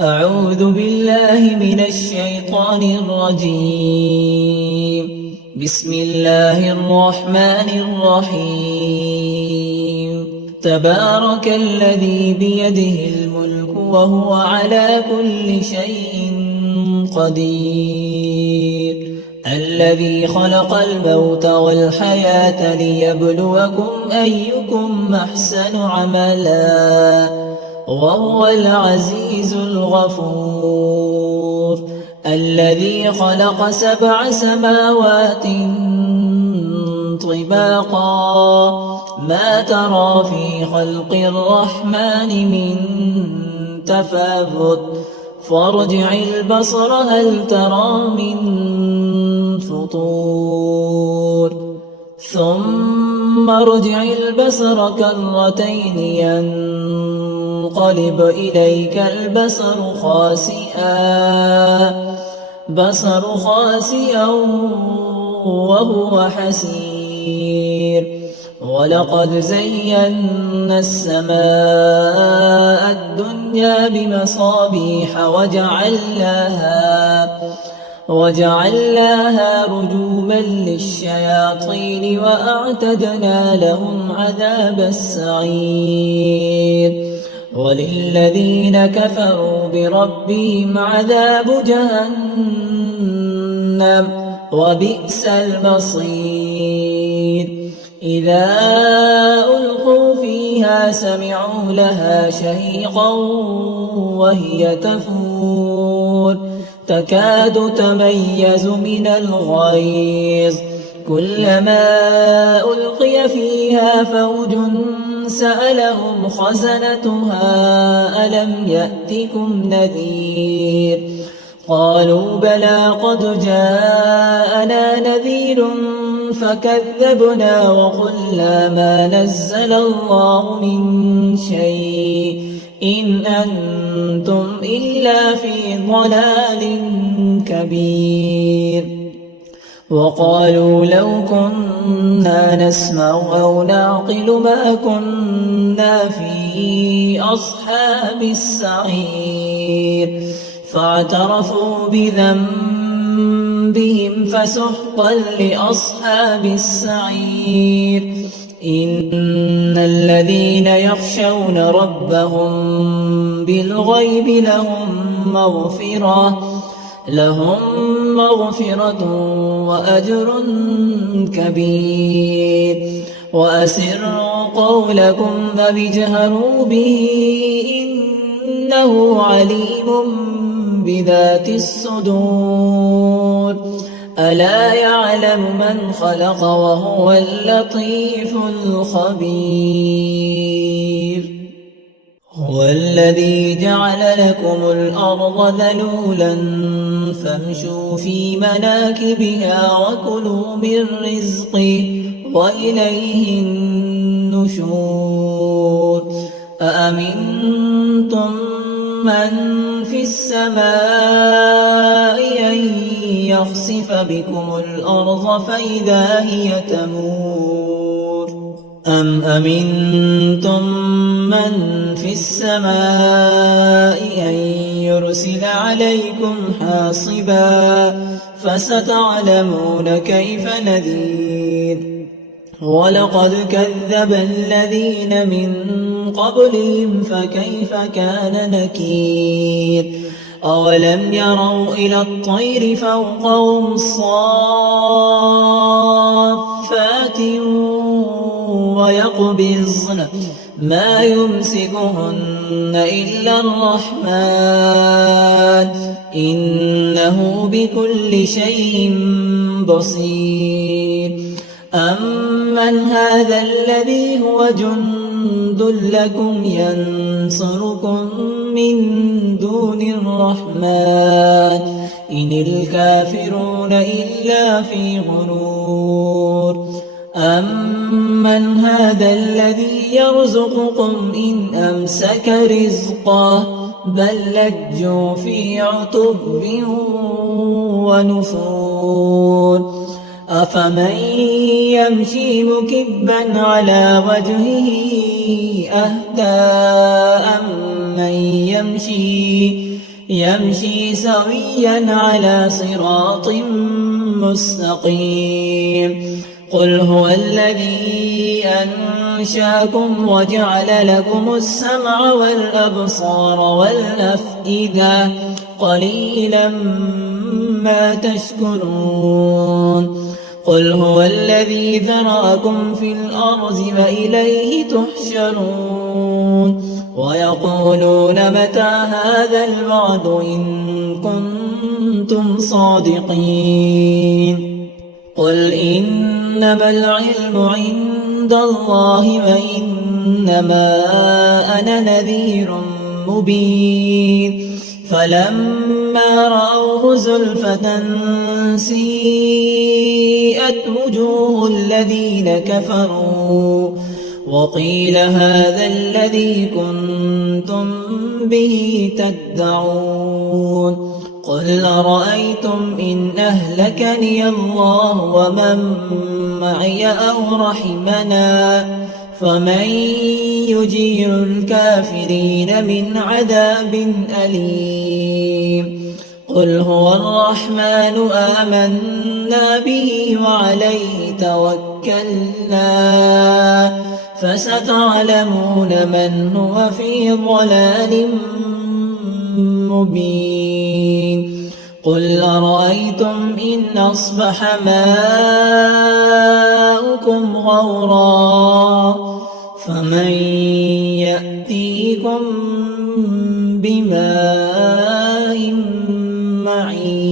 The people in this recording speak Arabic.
أعوذ بالله من الشيطان الرجيم. بسم الله الرحمن الرحيم. تبارك الذي بيده الملك وهو على كل شيء قدير. الذي خلق الموت والحياة ليبلوكم أيكم أحسن عملا وهو العزيز الغفور. الذي خلق 7 سماوات طباقا ما ترى في خلق الرحمن من تفاوت فارجع البصر هل ترى من فطور ثم ارجع البصر كرتين ينقلب إليك البصر خاسئا وهو حسير. ولقد زينا السماء الدنيا بمصابيح وجعلناها رجوما للشياطين وأعتدنا لهم عذاب السعير. وللذين كفروا بربهم عذاب جهنم وبئس المصير. إذا ألقوا فيها سمعوا لها شهيقا وهي تفور تكاد تميز من الغيظ كلما ألقي فيها فوج سألهم خزنتها ألم يأتكم نذير قالوا بلى قد جاءنا نذير فكذبنا وقلنا ما نزل الله من شيء إن أنتم إلا في ضلال كبير. وقالوا لو كنا نسمع أو نعقل ما كنا في أصحاب السعير فاعترفوا بذنبهم فسحقا لأصحاب السعير. إن الذين يخشون ربهم بالغيب لهم مغفرة وأجر كبير. وأسروا قولكم أو اجهروا به إنه عليم بذات الصدور. ألا يعلم من خلق وهو اللطيف الخبير. هو الذي جعل لكم الأرض ذلولا فامشوا في مناكبها وكلوا من رزقه وإليه النشور. أأمنتم من في السماء أن يخسف بكم الأرض فإذا هي تمور أم أمنتم من في السماء أن يرسل عليكم حاصبا فستعلمون كيف نذير. ولقد كذب الذين من قبلهم فكيف كان نكير. أولم يروا إلى الطير فوقهم صافات ويقبضن ما يمسكهن إلا الرحمن إنه بكل شيء بصير. أمن هذا الذي هو جند لكم ينصركم من دون الرحمن إن الكافرون إلا في غرور. أمن هذا الذي يرزقكم إن أمسك رزقه بل لجوا في عتب ونفور. أفمن يمشي مكبا على وجهه أهدى أمن يمشي يمشي سويا على صراط مستقيم. قل هو الذي أنشاكم وجعل لكم السمع والأبصار والأفئدة قليلا ما تشكرون. قل هو الذي ذرأكم في الأرض وإليه تحشرون. ويقولون متى هذا الوعد إن كنتم صادقين. قل إنما العلم عند الله وإنما أنا نذير مبين. فلما رأوه زلفة سيئت وجوه الذين كفروا وقيل هذا الذي كنتم به تدعون. قل أرأيتم إن أهلكني الله ومن معي أو رحمنا فمن يجير الكافرين من عذاب أليم. قل هو الرحمن آمنا به وعليه توكلنا فستعلمون من هو في ضلال مبين. قل أرأيتم إن أصبح ماؤكم غورا فمن يأتيكم بماء معين.